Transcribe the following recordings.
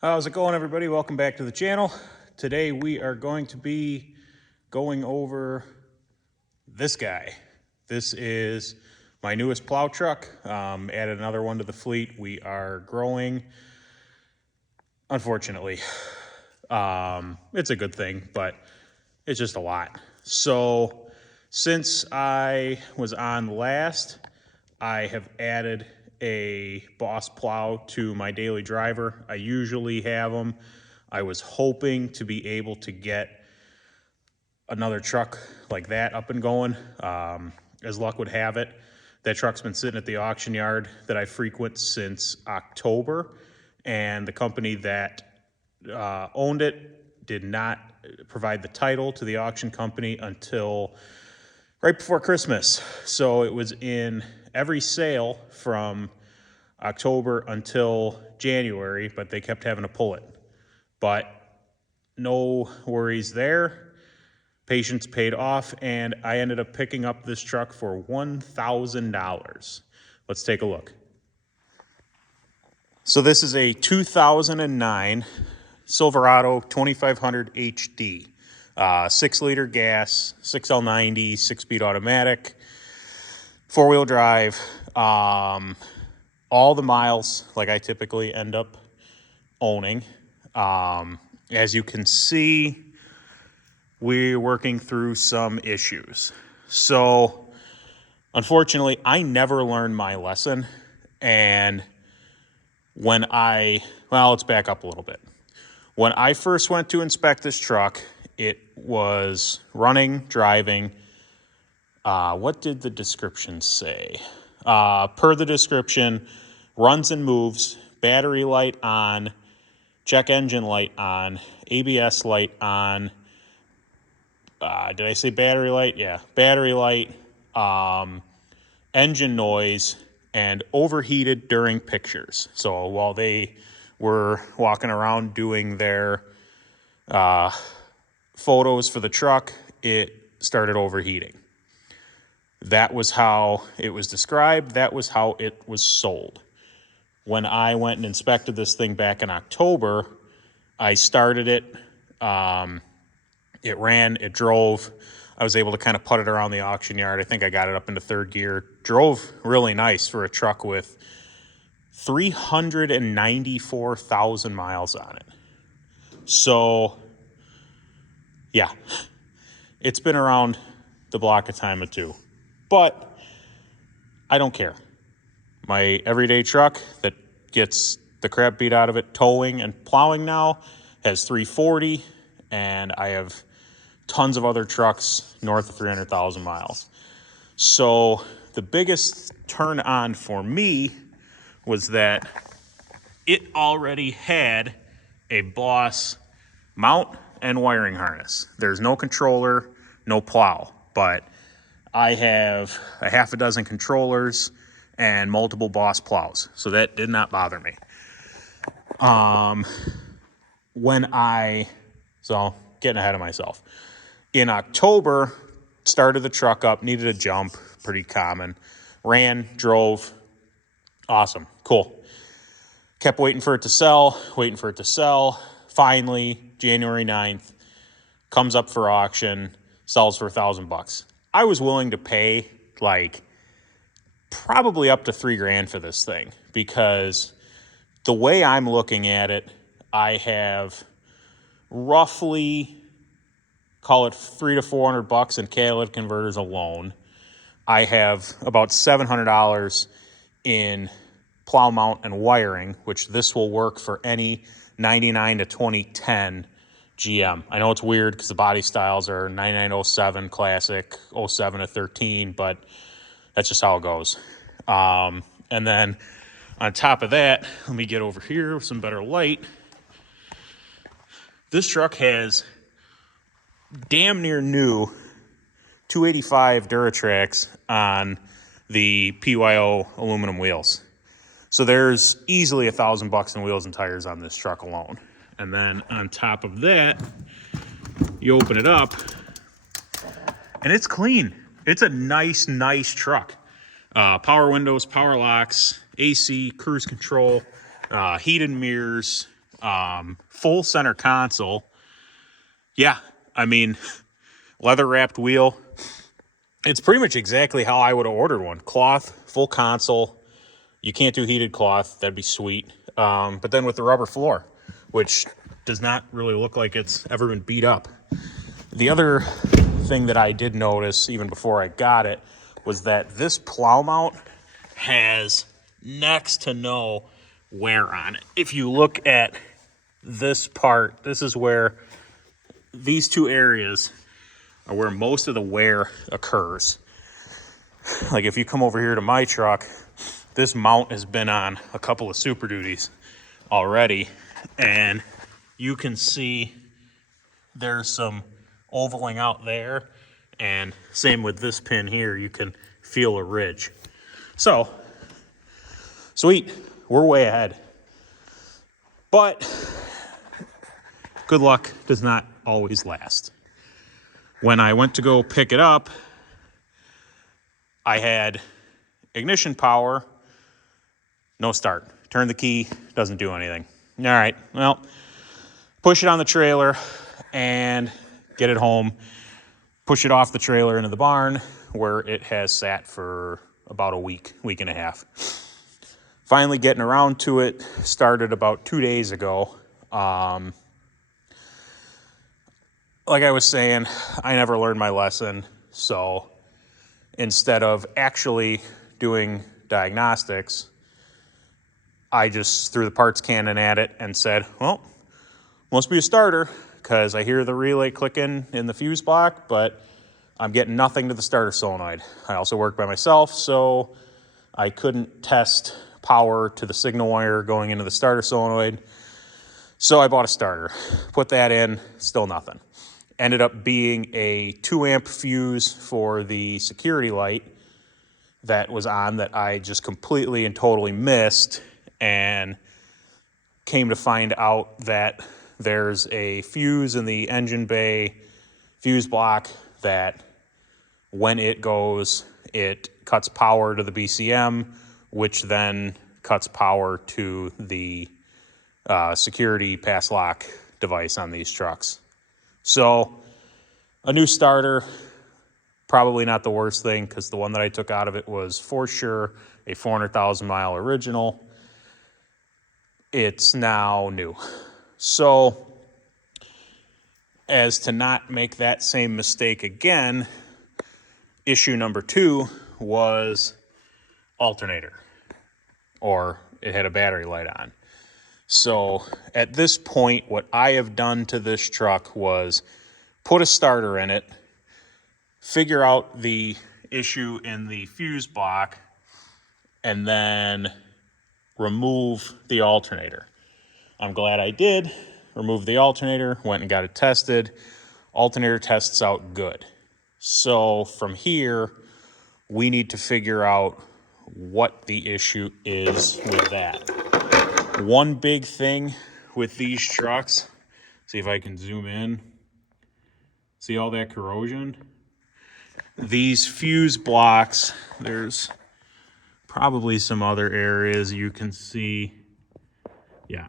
How's it going, everybody? Welcome back to the channel. Today we are going to be going over this guy. This is my newest plow truck. Added another one to the fleet. We are growing, unfortunately. It's a good thing, but it's just a lot. So since I was on last, I have added a Boss plow to my daily driver. I usually have them. I was hoping to be able to get another truck like that up and going. As luck would have it, that truck's been sitting at the auction yard that I frequent since October, and the company that owned it did not provide the title to the auction company until right before Christmas. So it was in every sale from October until January, but they kept having to pull it. But no worries there. Patience paid off, and I ended up picking up this truck for $1,000. Let's take a look. So this is a 2009 Silverado 2500 HD. 6-liter gas, 6L90, 6-speed automatic, 4-wheel drive. All the miles like I typically end up owning. As you can see, we're working through some issues. So unfortunately, I never learned my lesson. And let's back up a little bit. When I first went to inspect this truck, it was running, driving. What did the description say? Per the description, runs and moves, battery light on, check engine light on, ABS light on. Did I say battery light? Yeah, battery light, engine noise, and overheated during pictures. So while they were walking around doing their photos for the truck, it started overheating. That was how it was described. That was how it was sold. When I went and inspected this thing back in October, I started it. It ran, it drove. I was able to kind of put it around the auction yard. I think I got it up into third gear. Drove really nice for a truck with 394,000 miles on it. So, yeah, it's been around the block a time or two. But I don't care. My everyday truck that gets the crap beat out of it towing and plowing now has 340, and I have tons of other trucks north of 300,000 miles. So the biggest turn on for me was that it already had a Boss mount and wiring harness. There's no controller, no plow, but I have a half a dozen controllers and multiple Boss plows, so that did not bother me. So getting ahead of myself. In October, started the truck up, needed a jump, pretty common. Ran, drove, awesome, cool. Kept waiting for it to sell. Finally, January 9th, comes up for auction, sells for $1,000. I was willing to pay like probably up to $3,000 for this thing, because the way I'm looking at it, I have roughly, call it $300 to $400 in catalytic converters alone. I have about $700 in plow mount and wiring, which this will work for any 99 to 2010 GM. I know it's weird because the body styles are 9907 classic, 07 to 13, but that's just how it goes. And then on top of that, let me get over here with some better light. This truck has damn near new 285 Duratrax on the PYO aluminum wheels. So there's easily $1,000 in wheels and tires on this truck alone. And then on top of that, you open it up and it's clean. It's a nice truck. Power windows, power locks, AC, cruise control, heated mirrors, Full center console. Yeah, I mean, leather wrapped wheel. It's pretty much exactly how I would have ordered one. Cloth, full console. You can't do heated cloth. That'd be sweet. But then with the rubber floor, which does not really look like it's ever been beat up. The other thing that I did notice even before I got it was that this plow mount has next to no wear on it. If you look at this part, this is where these two areas are where most of the wear occurs. Like if you come over here to my truck, this mount has been on a couple of Super Duties already, and you can see there's some ovaling out there, and same with this pin here, you can feel a ridge. So, sweet, we're way ahead. But good luck does not always last. When I went to go pick it up, I had ignition power, no start. Turn the key, doesn't do anything. All right, well, push it on the trailer and get it home. Push it off the trailer into the barn where it has sat for about a week and a half. Finally getting around to it, started about 2 days ago. Like I was saying, I never learned my lesson, so instead of actually doing diagnostics, I just threw the parts cannon at it and said, well, must be a starter, because I hear the relay clicking in the fuse block, but I'm getting nothing to the starter solenoid. I also work by myself, so I couldn't test power to the signal wire going into the starter solenoid. So I bought a starter, put that in, still nothing. Ended up being a 2 amp fuse for the security light that was on that I just completely and totally missed, and came to find out that there's a fuse in the engine bay fuse block that when it goes, it cuts power to the BCM, which then cuts power to the security pass lock device on these trucks. So a new starter, probably not the worst thing, because the one that I took out of it was for sure a 400,000 mile original. It's now new. So as to not make that same mistake again, issue number 2 was alternator, or it had a battery light on. So at this point, what I have done to this truck was put a starter in it, figure out the issue in the fuse block, and then remove the alternator. I'm glad I did. Remove the alternator, went and got it tested. Alternator tests out good. So from here, we need to figure out what the issue is with that. One big thing with these trucks, see if I can zoom in. See all that corrosion? These fuse blocks, there's probably some other areas you can see. Yeah.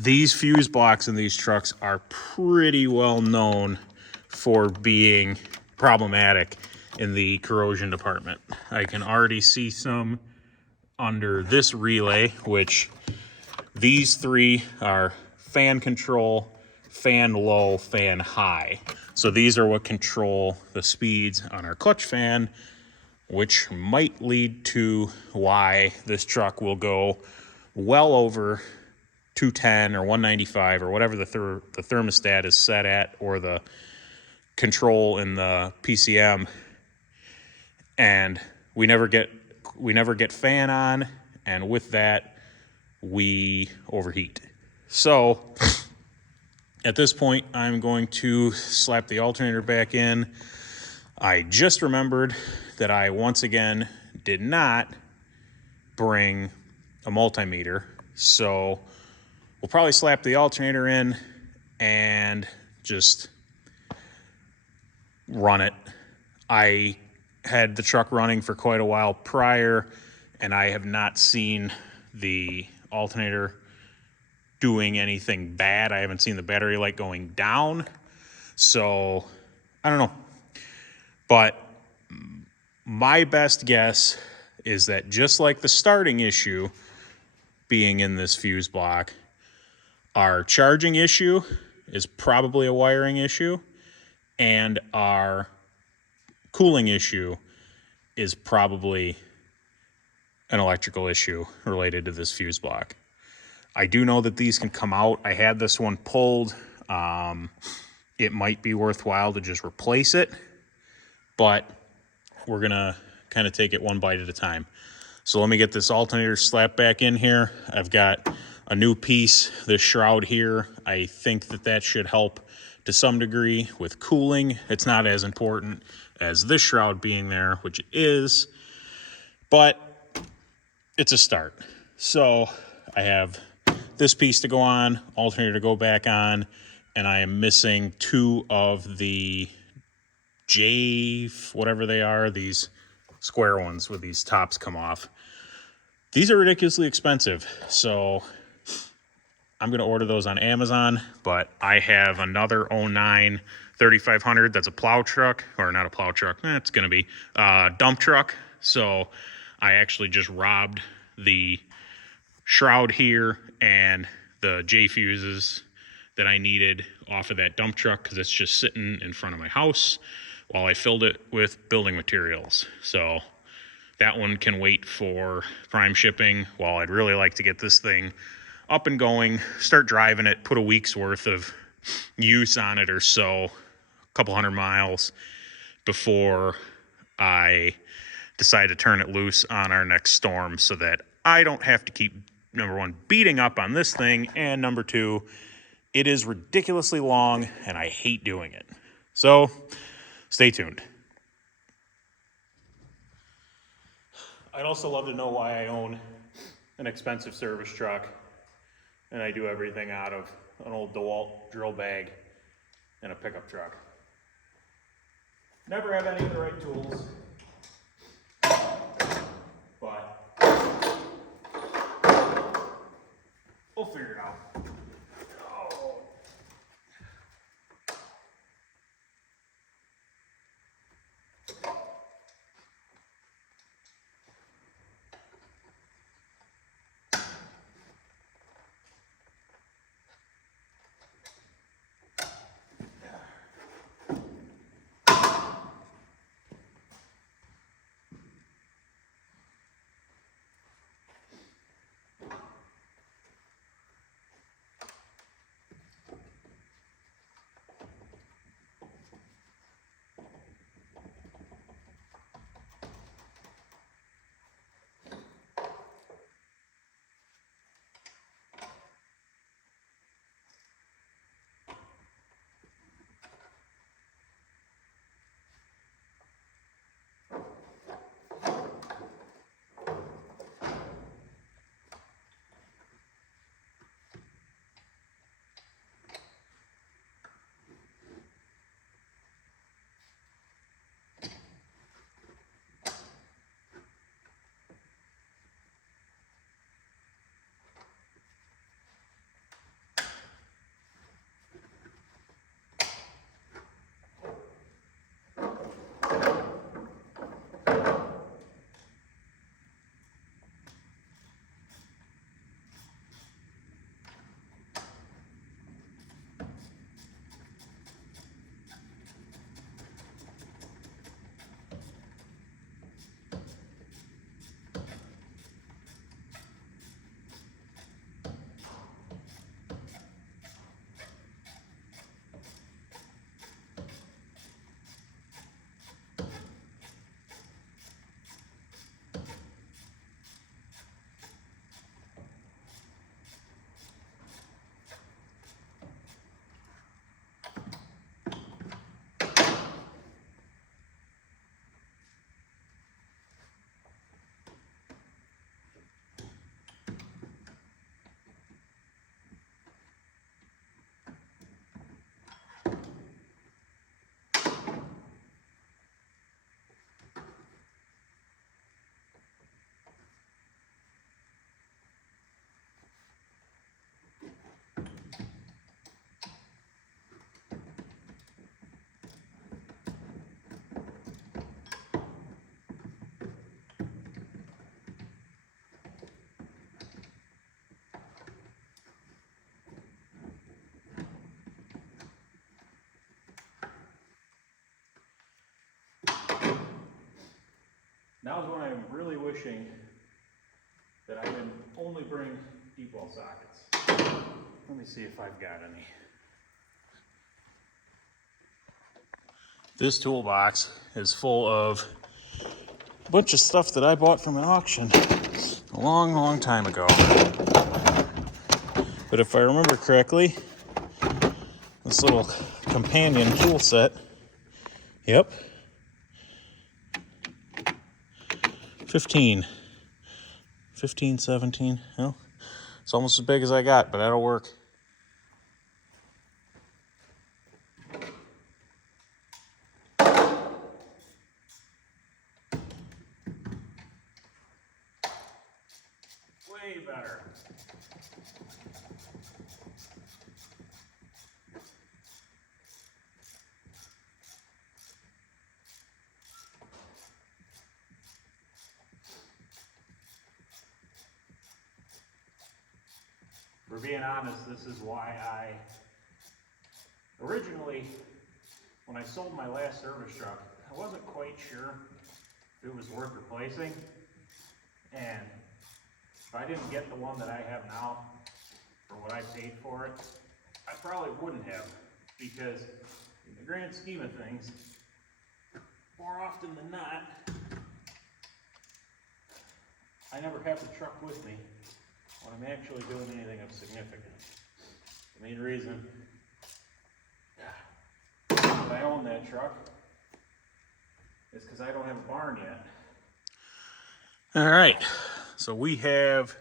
These fuse blocks in these trucks are pretty well known for being problematic in the corrosion department. I can already see some under this relay, which these 3 are fan control, fan low, fan high. So these are what control the speeds on our clutch fan, which might lead to why this truck will go well over 210 or 195 or whatever the thermostat is set at, or the control in the PCM, and we never get fan on, and with that we overheat. So at this point, I'm going to slap the alternator back in. I just remembered that I once again did not bring a multimeter, so we'll probably slap the alternator in and just run it. I had the truck running for quite a while prior, and I have not seen the alternator doing anything bad. I haven't seen the battery light going down. So I don't know. But my best guess is that just like the starting issue being in this fuse block, our charging issue is probably a wiring issue, and our cooling issue is probably an electrical issue related to this fuse block. I do know that these can come out. I had this one pulled. It might be worthwhile to just replace it, but we're gonna kind of take it one bite at a time. So let me get this alternator slapped back in here. I've got a new piece, this shroud here. I think that that should help to some degree with cooling. It's not as important as this shroud being there, which it is, but it's a start. So I have this piece to go on, alternator to go back on, and I am missing 2 of the whatever they are, these square ones with these tops come off. These are ridiculously expensive, so I'm going to order those on Amazon, but I have another 09 3500 that's a plow truck, or not a plow truck, it's going to be a dump truck. So I actually just robbed the shroud here and the J fuses that I needed off of that dump truck because it's just sitting in front of my house while I filled it with building materials. So that one can wait for prime shipping, while I'd really like to get this thing up and going, start driving it, put a week's worth of use on it or so, a couple hundred miles, before I decide to turn it loose on our next storm, so that I don't have to keep, number one, beating up on this thing, and number two, it is ridiculously long and I hate doing it. So stay tuned. I'd also love to know why I own an expensive service truck and I do everything out of an old DeWalt drill bag and a pickup truck. Never have any of the right tools, but we'll figure it out. Oh. Now's when I'm really wishing that I can only bring deep well sockets. Let me see if I've got any. This toolbox is full of a bunch of stuff that I bought from an auction a long, long time ago. But if I remember correctly, this little companion tool set, yep, 15, 17, well, it's almost as big as I got, but that'll work. Way better. For being honest, this is why originally, when I sold my last service truck, I wasn't quite sure if it was worth replacing. And if I didn't get the one that I have now for what I paid for it, I probably wouldn't have, because in the grand scheme of things, more often than not, I never have the truck with me when I'm actually doing anything of significance. The main reason that I own that truck is because I don't have a barn yet. All right, so we have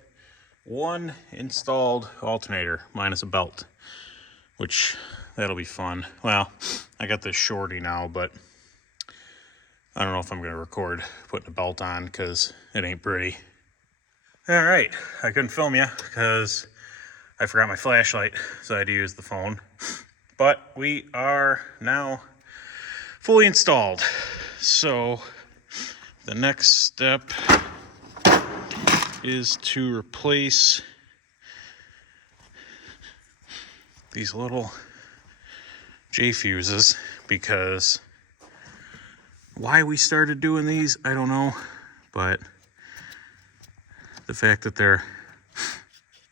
one installed alternator minus a belt, which that'll be fun. Well, I got this shorty now, but I don't know if I'm going to record putting a belt on because it ain't pretty. All right, I couldn't film you because I forgot my flashlight, so I had to use the phone. But we are now fully installed. So the next step is to replace these little J fuses, because why we started doing these, I don't know, but the fact that they're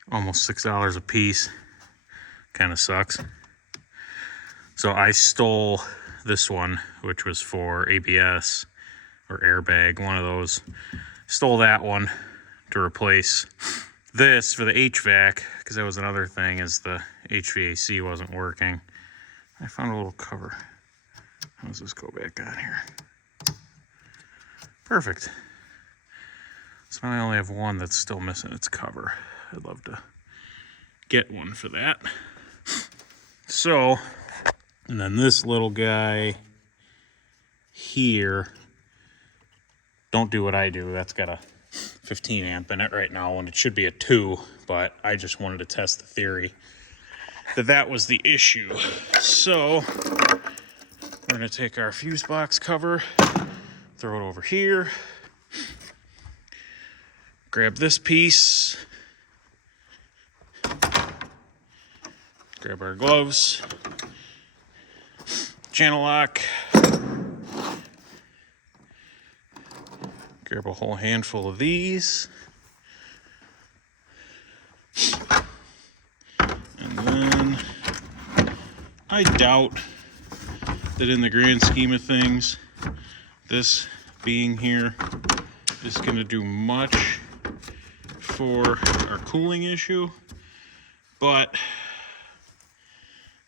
almost $6 a piece kind of sucks. So I stole this one, which was for ABS or airbag, one of those. Stole that one to replace this for the HVAC, because that was another thing, is the HVAC wasn't working. I found a little cover. How does this go back on here? Perfect. So now I only have one that's still missing its cover. I'd love to get one for that. So, and then this little guy here, don't do what I do. That's got a 15 amp in it right now, and it should be a 2, but I just wanted to test the theory that was the issue. So we're gonna take our fuse box cover, throw it over here, grab this piece, grab our gloves, channel lock, grab a whole handful of these, and then I doubt that in the grand scheme of things, this being here is going to do much for our cooling issue, but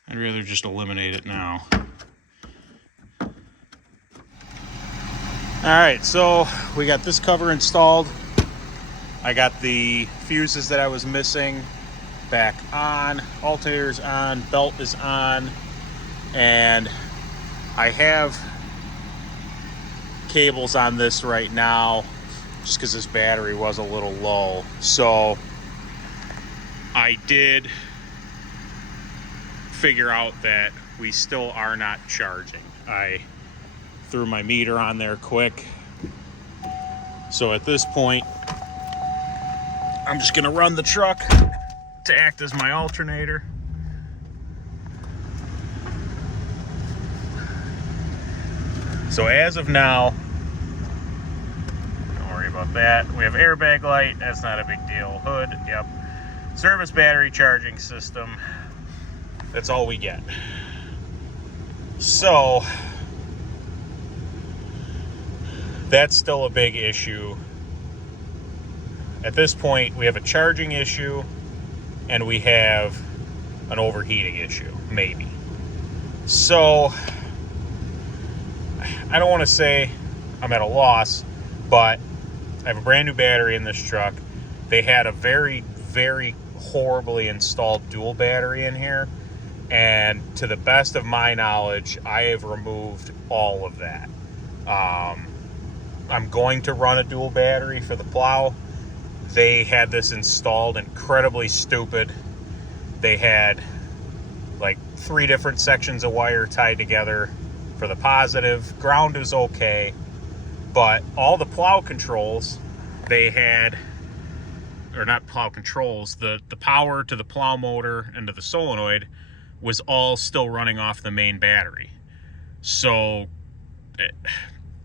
I'd rather just eliminate it now. All right, so we got this cover installed. I got the fuses that I was missing back on, alternator's on, belt is on, and I have cables on this right now just because this battery was a little low. So I did figure out that we still are not charging. I threw my meter on there quick. So at this point, I'm just gonna run the truck to act as my alternator. So as of now, about that. We have airbag light, that's not a big deal. Hood, yep. Service battery charging system. That's all we get. So, that's still a big issue. At this point, we have a charging issue and we have an overheating issue, maybe. So, I don't want to say I'm at a loss, but I have a brand new battery in this truck. They had a very, very horribly installed dual battery in here. And to the best of my knowledge, I have removed all of that. I'm going to run a dual battery for the plow. They had this installed incredibly stupid. They had like 3 different sections of wire tied together for the positive. Ground was okay, but all the plow controls they had, or not plow controls, the power to the plow motor and to the solenoid was all still running off the main battery. So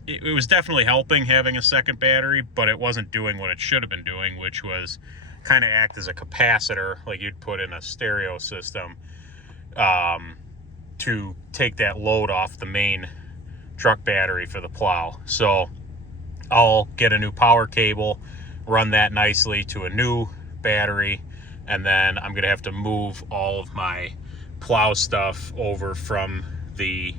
it was definitely helping having a second battery, but it wasn't doing what it should have been doing, which was kind of act as a capacitor like you'd put in a stereo system, to take that load off the main truck battery for the plow. So I'll get a new power cable, run that nicely to a new battery, and then I'm gonna have to move all of my plow stuff over from the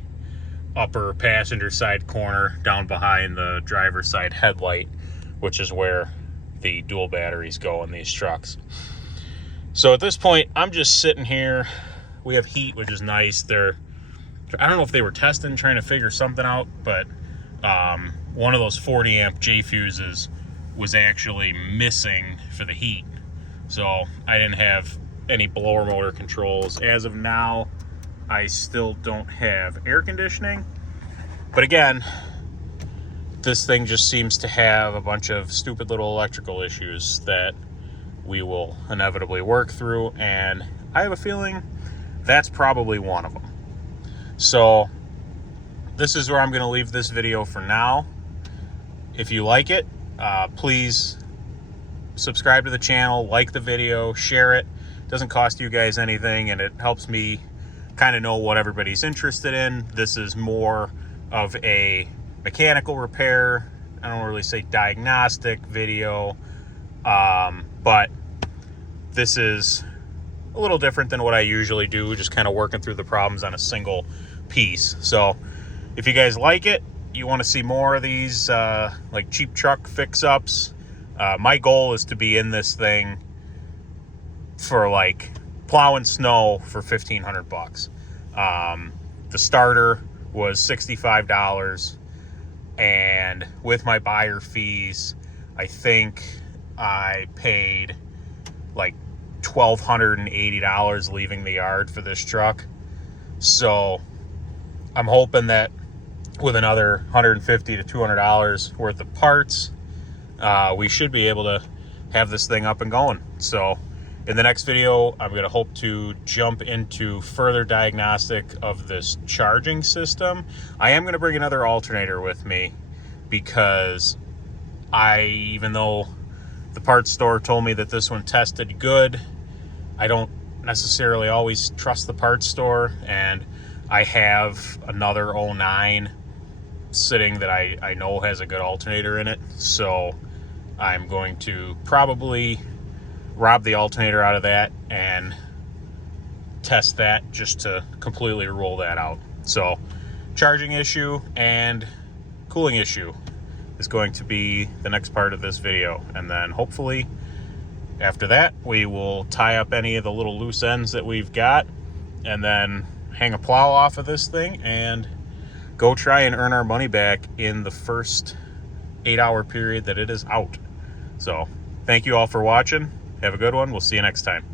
upper passenger side corner down behind the driver's side headlight, which is where the dual batteries go in these trucks. So at this point, I'm just sitting here. We have heat, which is nice. I don't know if they were testing, trying to figure something out, but one of those 40 amp J fuses was actually missing for the heat. So I didn't have any blower motor controls. As of now, I still don't have air conditioning. But again, this thing just seems to have a bunch of stupid little electrical issues that we will inevitably work through, and I have a feeling that's probably one of them. So this is where I'm going to leave this video for now. If you like it, please subscribe to the channel, like the video, share it. It doesn't cost you guys anything, and it helps me kind of know what everybody's interested in. This is more of a mechanical repair, I don't really say diagnostic video, but this is a little different than what I usually do, just kind of working through the problems on a single piece. So if you guys like it, you want to see more of these like cheap truck fix-ups, my goal is to be in this thing for like plowing snow for $1,500 bucks. The starter was $65, and with my buyer fees, I think I paid like $1,280 leaving the yard for this truck. So I'm hoping that with another $150 to $200 worth of parts, we should be able to have this thing up and going. So in the next video, I'm going to hope to jump into further diagnostic of this charging system. I am going to bring another alternator with me because even though the parts store told me that this one tested good, I don't necessarily always trust the parts store, and I have another 09 sitting that I know has a good alternator in it. So I'm going to probably rob the alternator out of that and test that just to completely rule that out. So charging issue and cooling issue is going to be the next part of this video, and then hopefully after that we will tie up any of the little loose ends that we've got and then hang a plow off of this thing and go try and earn our money back in the first 8-hour period that it is out. So thank you all for watching. Have a good one. We'll see you next time.